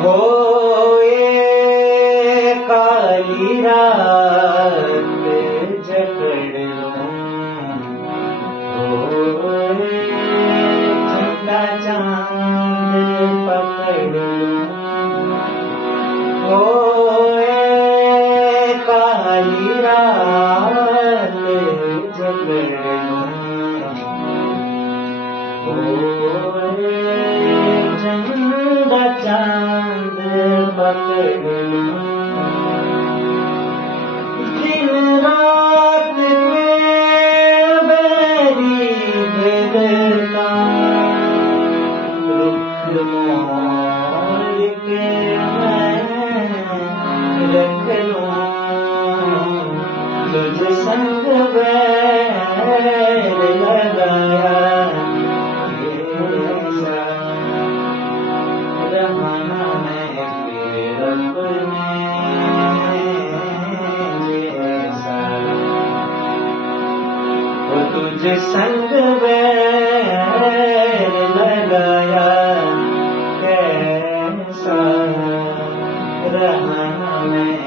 हो ये काली रात जकड़ लूं, हो ये ठंडा चांद पकड़ लूं, हो ये काली रात जकड़ लूं, हो ये ठंडा चांद पकड़ लूं। दिन रात के बैरी बदलता रुख मोड़ के मैं रख लूं, तुझ संग बैर लगाया ऐसा रहना मैं फिर अपने जैसा, वो तुझ संग बैर लगाया कैसा रहना मैं